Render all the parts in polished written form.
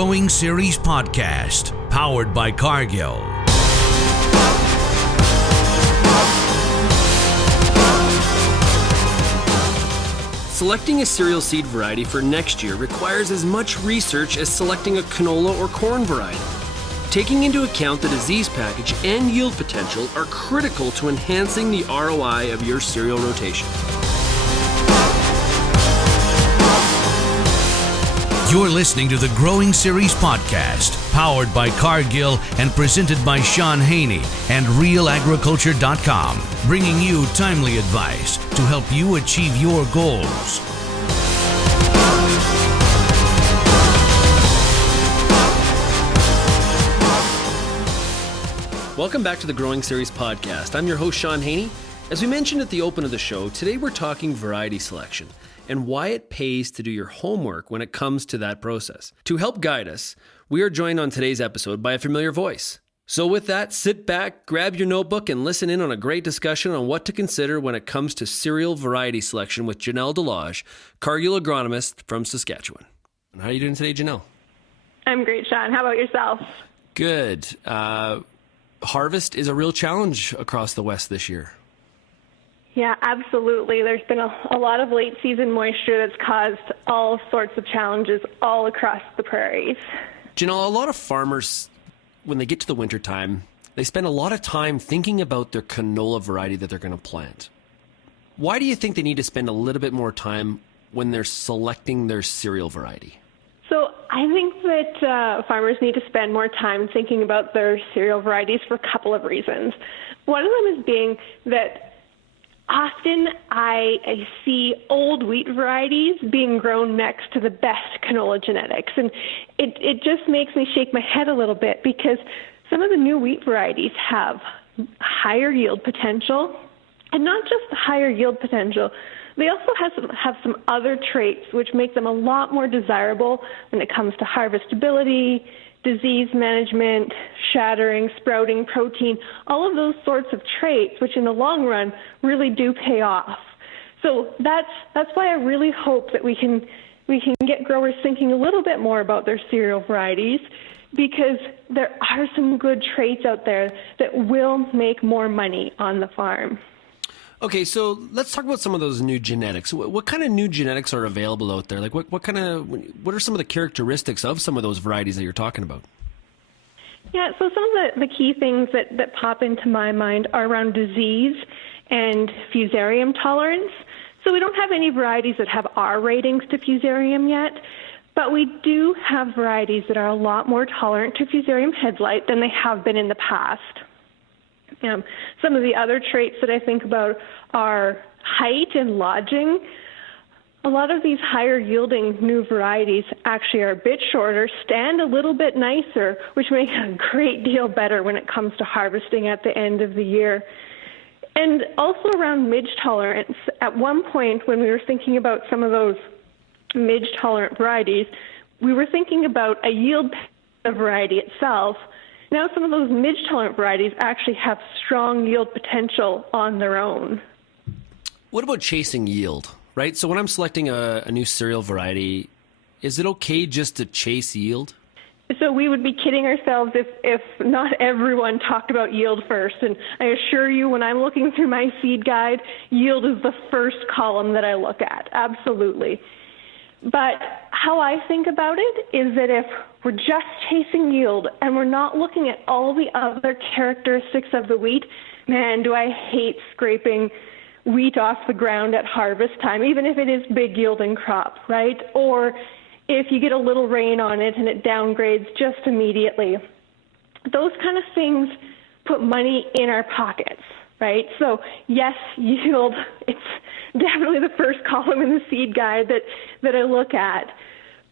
Growing Series podcast, powered by Cargill. Selecting a cereal seed variety for next year requires as much research as selecting a canola or corn variety. Taking into account the disease package and yield potential are critical to enhancing the ROI of your cereal rotation. You're listening to the Growing Series podcast, powered by Cargill and presented by Sean Haney and RealAgriculture.com, bringing you timely advice to help you achieve your goals. Welcome back to the Growing Series podcast. I'm your host, Sean Haney. As we mentioned at the open of the show, today we're talking variety selection and why it pays to do your homework when it comes to that process. To help guide us, we are joined on today's episode by a familiar voice. So with that, sit back, grab your notebook, and listen in on a great discussion on what to consider when it comes to cereal variety selection with Janelle Delage, Cargill agronomist from Saskatchewan. How are you doing today, Janelle? I'm great, Sean. How about yourself? Good. Harvest is a real challenge across the West this year. Yeah, absolutely. There's been a lot of late season moisture that's caused all sorts of challenges all across the prairies. Janelle, a lot of farmers, when they get to the wintertime, they spend a lot of time thinking about their canola variety that they're going to plant. Why do you think they need to spend a little bit more time when they're selecting their cereal variety? So I think that farmers need to spend more time thinking about their cereal varieties for a couple of reasons. One of them is being that often I see old wheat varieties being grown next to the best canola genetics. And it just makes me shake my head a little bit because some of the new wheat varieties have higher yield potential, and not just higher yield potential. They also have some other traits which make them a lot more desirable when it comes to harvestability, disease management, shattering, sprouting, protein, all of those sorts of traits, which in the long run really do pay off. So that's why I really hope that we can get growers thinking a little bit more about their cereal varieties, because there are some good traits out there that will make more money on the farm. Okay, so let's talk about some of those new genetics. What kind of new genetics are available out there? Like what are some of the characteristics of some of those varieties that you're talking about? Yeah, so some of the key things that pop into my mind are around disease and fusarium tolerance. So we don't have any varieties that have R ratings to fusarium yet, but we do have varieties that are a lot more tolerant to fusarium headlight than they have been in the past. Some of the other traits that I think about are height and lodging. A lot of these higher yielding new varieties actually are a bit shorter, stand a little bit nicer, which makes a great deal better when it comes to harvesting at the end of the year. And also around midge tolerance. At one point when we were thinking about some of those midge tolerant varieties, we were thinking about a yield variety itself. Now some of those midge-tolerant varieties actually have strong yield potential on their own. What about chasing yield, right? So when I'm selecting a new cereal variety, is it okay just to chase yield? So we would be kidding ourselves if not everyone talked about yield first. And I assure you, when I'm looking through my seed guide, yield is the first column that I look at, absolutely. But how I think about it is that if we're just chasing yield and we're not looking at all the other characteristics of the wheat, man, do I hate scraping wheat off the ground at harvest time, even if it is big yielding crop, right? Or if you get a little rain on it and it downgrades just immediately. Those kind of things put money in our pockets, right? So yes, yield, it's definitely the first column in the seed guide that I look at.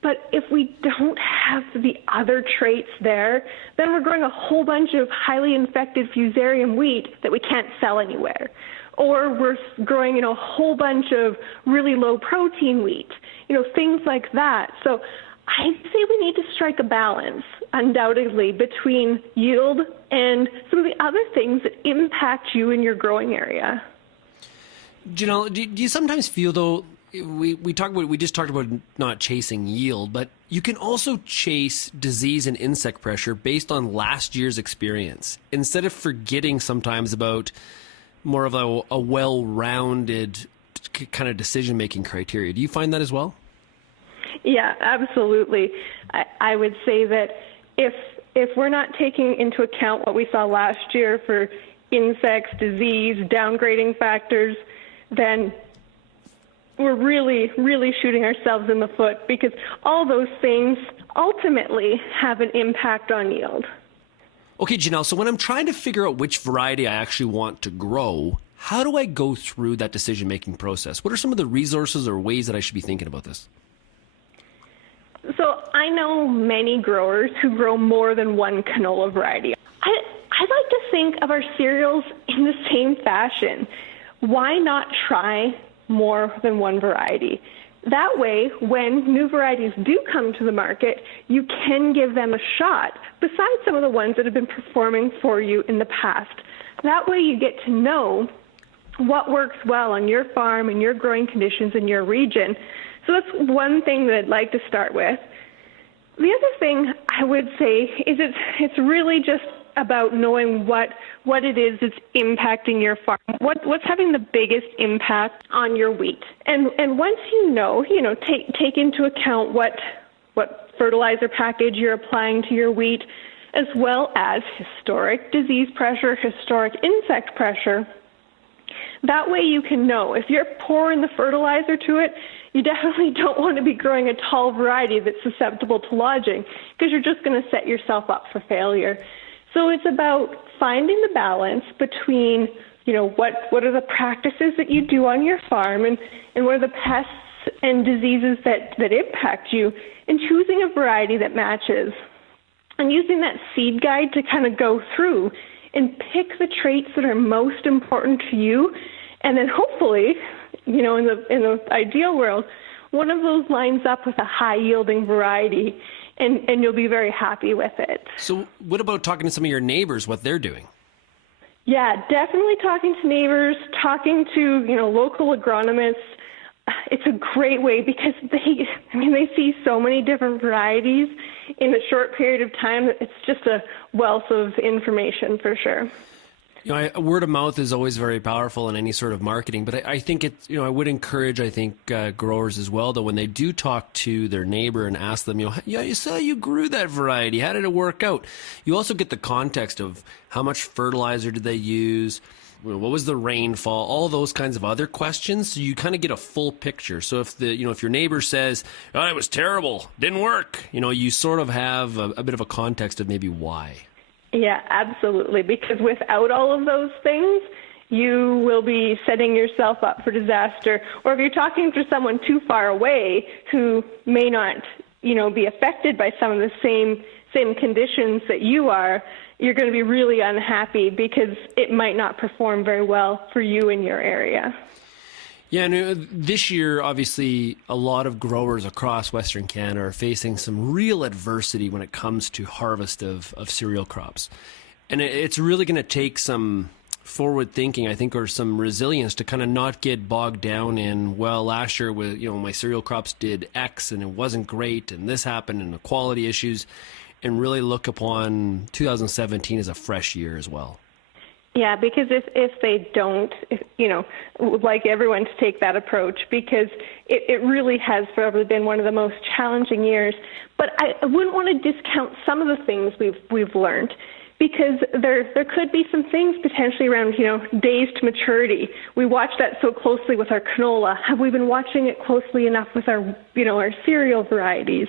But if we don't have the other traits there, then we're growing a whole bunch of highly infected fusarium wheat that we can't sell anywhere. Or we're growing, a whole bunch of really low protein wheat, things like that. So I say we need to strike a balance, undoubtedly, between yield and some of the other things that impact you in your growing area. Janelle, do you sometimes feel, though, we just talked about not chasing yield, but you can also chase disease and insect pressure based on last year's experience instead of forgetting sometimes about more of a well-rounded kind of decision-making criteria. Do you find that as well? Yeah, absolutely. I would say that if we're not taking into account what we saw last year for insects, disease, downgrading factors, then we're really, really shooting ourselves in the foot, because all those things ultimately have an impact on yield. Okay, Janelle, so when I'm trying to figure out which variety I actually want to grow, how do I go through that decision-making process? What are some of the resources or ways that I should be thinking about this? So I know many growers who grow more than one canola variety. I like to think of our cereals in the same fashion. Why not try more than one variety? That way, when new varieties do come to the market, you can give them a shot besides some of the ones that have been performing for you in the past. That way you get to know what works well on your farm and your growing conditions in your region. So that's one thing that I'd like to start with. The other thing I would say is it's really just about knowing what it is that's impacting your farm. What's having the biggest impact on your wheat? And once you know, take into account what fertilizer package you're applying to your wheat, as well as historic disease pressure, historic insect pressure. That way you can know if you're pouring the fertilizer to it, you definitely don't want to be growing a tall variety that's susceptible to lodging, because you're just going to set yourself up for failure. So it's about finding the balance between, what are the practices that you do on your farm, and what are the pests and diseases that impact you, and choosing a variety that matches. And using that seed guide to kind of go through and pick the traits that are most important to you, and then hopefully, in the ideal world, one of those lines up with a high-yielding variety, and you'll be very happy with it. So what about talking to some of your neighbors, what they're doing? Yeah, definitely talking to neighbors, talking to, local agronomists. It's a great way, because they see so many different varieties in a short period of time that it's just a wealth of information for sure. Word of mouth is always very powerful in any sort of marketing, but I think I would encourage, growers as well, though, when they do talk to their neighbor and ask them, you saw you grew that variety. How did it work out? You also get the context of how much fertilizer did they use? What was the rainfall? All those kinds of other questions. So you kind of get a full picture. So if if your neighbor says, "Oh, it was terrible, didn't work," you sort of have a bit of a context of maybe why. Yeah, absolutely. Because without all of those things, you will be setting yourself up for disaster. Or if you're talking to someone too far away who may not, be affected by some of the same conditions that you are, you're going to be really unhappy, because it might not perform very well for you in your area. Yeah, and this year, obviously, a lot of growers across Western Canada are facing some real adversity when it comes to harvest of cereal crops. And it's really going to take some forward thinking, I think, or some resilience to kind of not get bogged down in, last year, my cereal crops did X and it wasn't great, and this happened, and the quality issues, and really look upon 2017 as a fresh year as well. Yeah, because if they don't, would like everyone to take that approach, because it really has probably been one of the most challenging years. But I wouldn't want to discount some of the things we've learned, because there could be some things potentially around, days to maturity. We watch that so closely with our canola. Have we been watching it closely enough with our cereal varieties?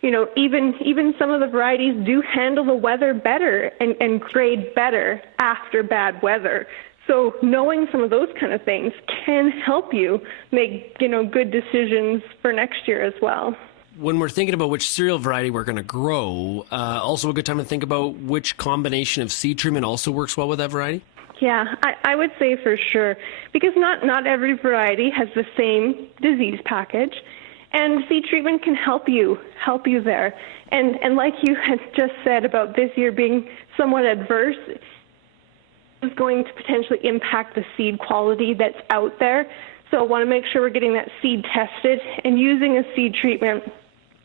Even some of the varieties do handle the weather better and grade better after bad weather. So knowing some of those kind of things can help you make, good decisions for next year as well. When we're thinking about which cereal variety we're going to grow, also a good time to think about which combination of seed treatment also works well with that variety? Yeah, I would say for sure, because not every variety has the same disease package. And seed treatment can help you there. And like you had just said about this year being somewhat adverse, is going to potentially impact the seed quality that's out there. So want to make sure we're getting that seed tested and using a seed treatment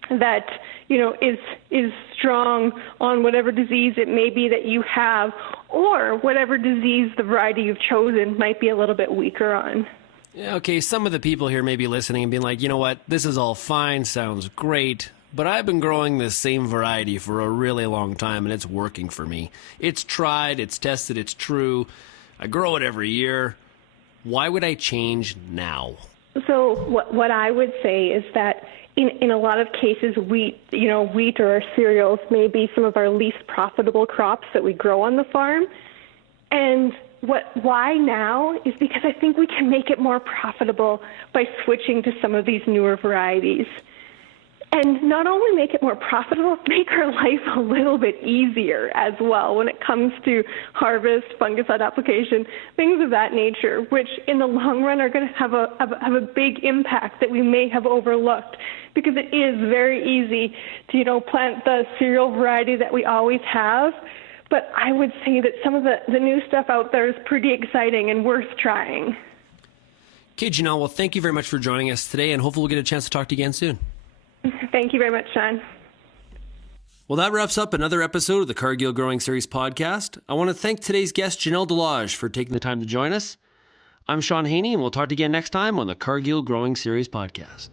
that, is strong on whatever disease it may be that you have, or whatever disease the variety you've chosen might be a little bit weaker on. Yeah, okay, some of the people here may be listening and being like, you know what, this is all fine, sounds great, but I've been growing this same variety for a really long time and it's working for me. It's tried, it's tested, it's true. I grow it every year. Why would I change now? So what I would say is that in a lot of cases, wheat or our cereals may be some of our least profitable crops that we grow on the farm. And why now is because I think we can make it more profitable by switching to some of these newer varieties. And not only make it more profitable, make our life a little bit easier as well when it comes to harvest, fungicide application, things of that nature, which in the long run are going to have a big impact that we may have overlooked, because it is very easy to plant the cereal variety that we always have. But I would say that some of the new stuff out there is pretty exciting and worth trying. Okay, Janelle, well, thank you very much for joining us today, and hopefully we'll get a chance to talk to you again soon. Thank you very much, Sean. Well, that wraps up another episode of the Cargill Growing Series podcast. I want to thank today's guest, Janelle Delage, for taking the time to join us. I'm Sean Haney, and we'll talk to you again next time on the Cargill Growing Series podcast.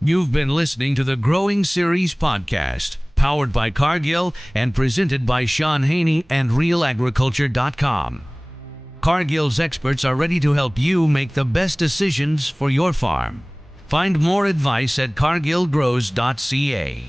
You've been listening to the Growing Series podcast, powered by Cargill and presented by Sean Haney and RealAgriculture.com. Cargill's experts are ready to help you make the best decisions for your farm. Find more advice at cargillgrows.ca.